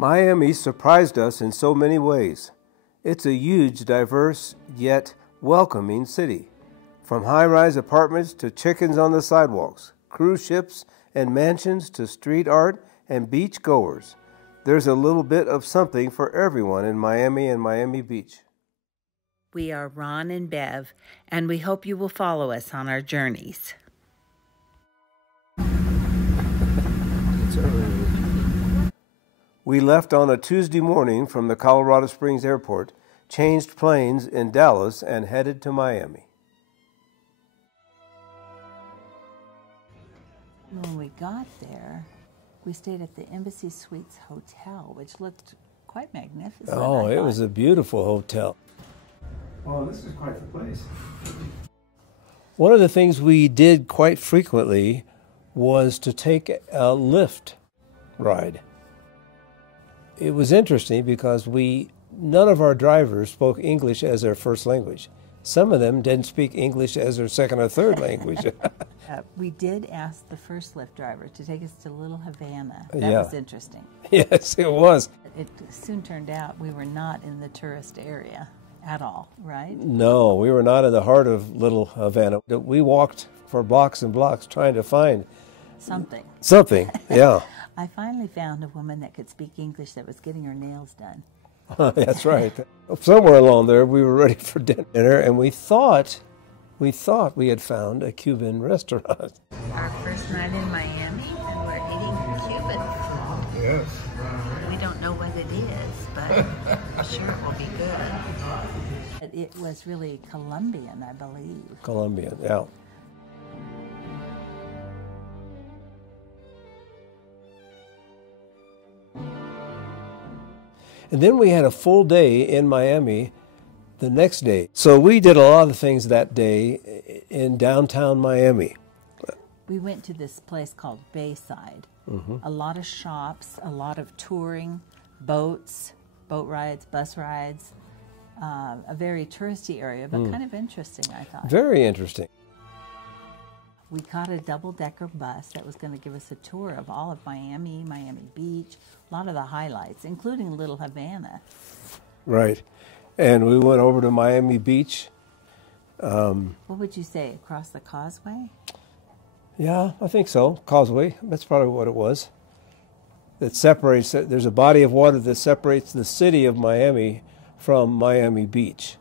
Miami surprised us in so many ways. It's a huge, diverse, yet welcoming city. From high-rise apartments to chickens on the sidewalks, cruise ships and mansions to street art and beach goers. There's a little bit of something for everyone in Miami and Miami Beach. We are Ron and Bev, and we hope you will follow us on our journeys. We left on a Tuesday morning from the Colorado Springs Airport, changed planes in Dallas, and headed to Miami. When we got there, we stayed at the Embassy Suites Hotel, which looked quite magnificent. Oh, it was a beautiful hotel. Oh, this is quite the place. One of the things we did quite frequently was to take a lift ride. It was interesting because none of our drivers spoke English as their first language. Some of them didn't speak English as their second or third language. We did ask the first Lyft driver to take us to Little Havana. That was interesting. Yes, it was. It soon turned out we were not in the tourist area at all, right? No, we were not in the heart of Little Havana. We walked for blocks and blocks trying to find something, yeah. I finally found a woman that could speak English that was getting her nails done. That's right. Somewhere along there, we were ready for dinner, and we thought we had found a Cuban restaurant. Our first night in Miami, and we're eating Cuban food. Yes. We don't know what it is, but I'm sure it will be good. It was really Colombian, I believe. Colombian, yeah. And then we had a full day in Miami the next day. So we did a lot of things that day in downtown Miami. We went to this place called Bayside. A lot of shops, a lot of touring, boats, boat rides, bus rides. A very touristy area, but kind of interesting, I thought. Very interesting. We caught a double-decker bus that was going to give us a tour of all of Miami, Miami Beach, a lot of the highlights, including Little Havana. Right. And we went over to Miami Beach. What would you say, across the causeway? Yeah, I think so. Causeway, that's probably what it was. That separates, there's a body of water that separates the city of Miami from Miami Beach.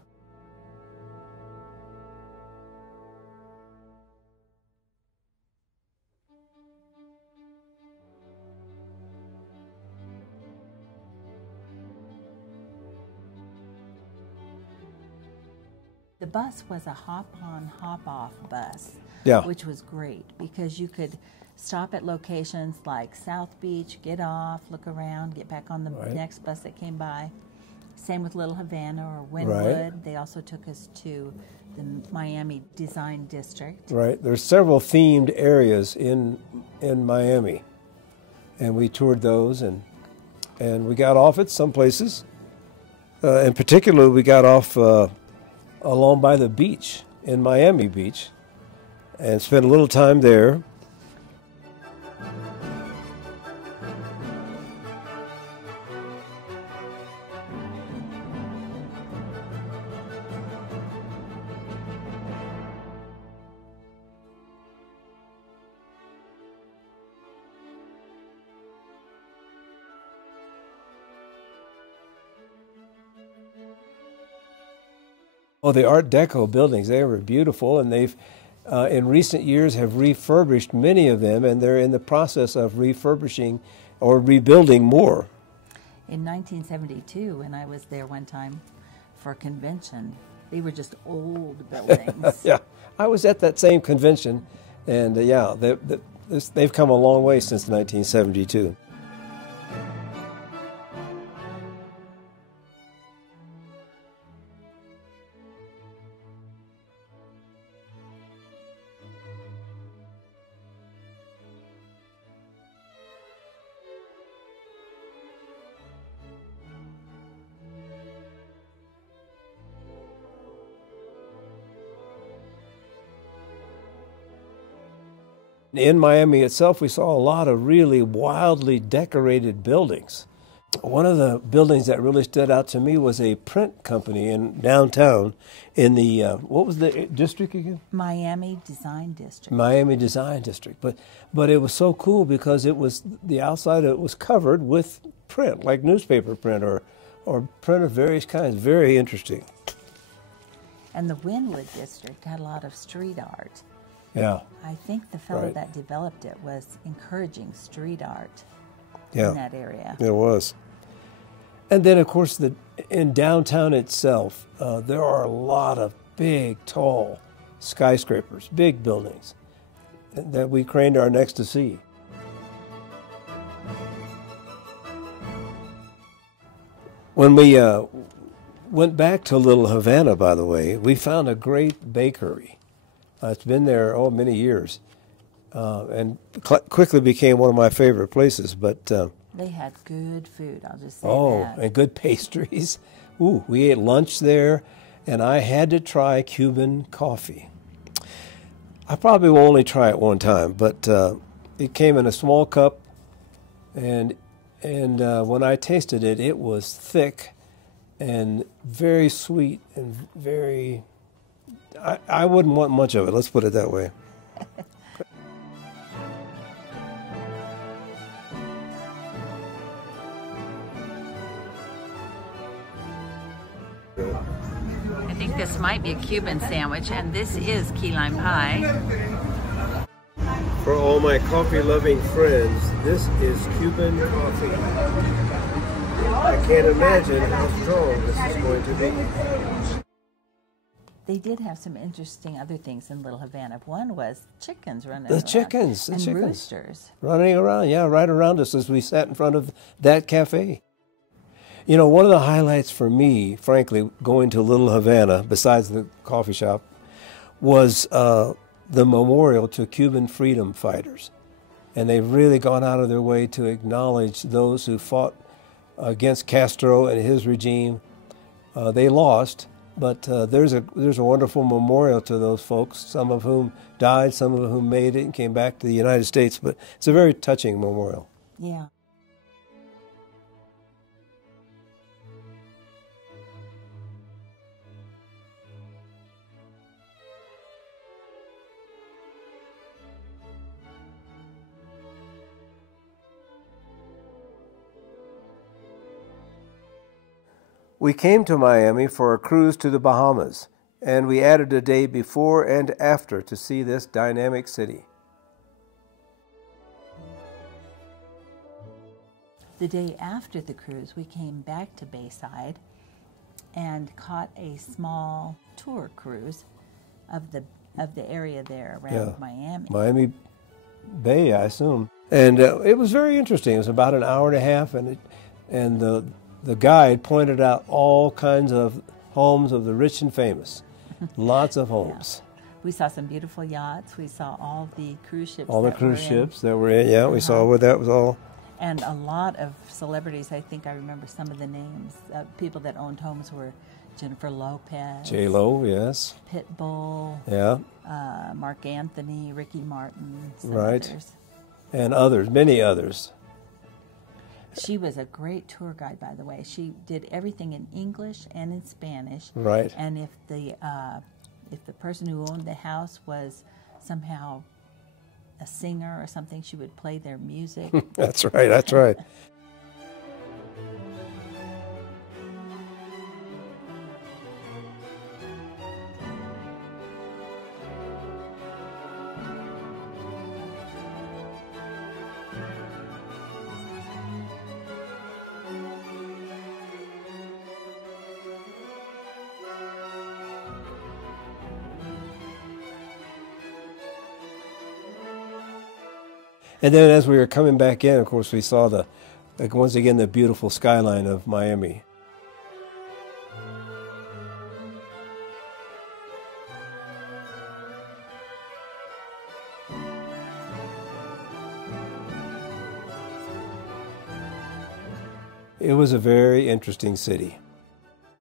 The bus was a hop-on, hop-off bus, which was great because you could stop at locations like South Beach, get off, look around, get back on the next bus that came by. Same with Little Havana or Wynwood. Right. They also took us to the Miami Design District. Right. There's several themed areas in Miami, and we toured those, and we got off at some places. In particular, we got off along by the beach in Miami Beach and spent a little time there. Oh, the Art Deco buildings, they were beautiful, and they've, in recent years, have refurbished many of them, and they're in the process of refurbishing or rebuilding more. In 1972, when I was there one time for a convention, they were just old buildings. Yeah, I was at that same convention, and they've come a long way since 1972. In Miami itself, we saw a lot of really wildly decorated buildings. One of the buildings that really stood out to me was a print company in downtown in the, what was the district again? Miami Design District. Miami Design District. But it was so cool because it was, the outside of it was covered with print, like newspaper print or print of various kinds. Very interesting. And the Wynwood District had a lot of street art. Yeah. I think the fellow that developed it was encouraging street art in that area. It was. And then, of course, in downtown itself, there are a lot of big, tall skyscrapers, big buildings that we craned our necks to see. When we went back to Little Havana, by the way, we found a great bakery. It's been there, many years, and quickly became one of my favorite places. But they had good food, I'll just say that. And good pastries. Ooh, we ate lunch there, and I had to try Cuban coffee. I probably will only try it one time, but it came in a small cup, and when I tasted it, it was thick and very sweet and very... I wouldn't want much of it, let's put it that way. I think this might be a Cuban sandwich, and this is key lime pie. For all my coffee-loving friends, this is Cuban coffee. I can't imagine how strong this is going to be. They did have some interesting other things in Little Havana. One was chickens running around. The chickens. Roosters. Running around, right around us as we sat in front of that cafe. You know, one of the highlights for me, frankly, going to Little Havana, besides the coffee shop, was the memorial to Cuban freedom fighters. And they've really gone out of their way to acknowledge those who fought against Castro and his regime. They lost. But there's a wonderful memorial to those folks, some of whom died, some of whom made it and came back to the United States. But it's a very touching memorial. Yeah. We came to Miami for a cruise to the Bahamas, and we added a day before and after to see this dynamic city. The day after the cruise, we came back to Bayside and caught a small tour cruise of the area there around Miami. Miami Bay, I assume. And it was very interesting. It was about an hour and a half, and the guide pointed out all kinds of homes of the rich and famous. Lots of homes. Yeah. We saw some beautiful yachts. We saw all the cruise ships. All the cruise ships that were in, we saw where that was all. And a lot of celebrities. I think I remember some of the names. People that owned homes were Jennifer Lopez. J-Lo, yes. Pitbull. Yeah. Mark Anthony, Ricky Martin. Right. And others, many others. She was a great tour guide, by the way. She did everything in English and in Spanish. Right. And if the person who owned the house was somehow a singer or something, she would play their music. That's right, that's right. And then as we were coming back in, of course, we saw once again, the beautiful skyline of Miami. It was a very interesting city.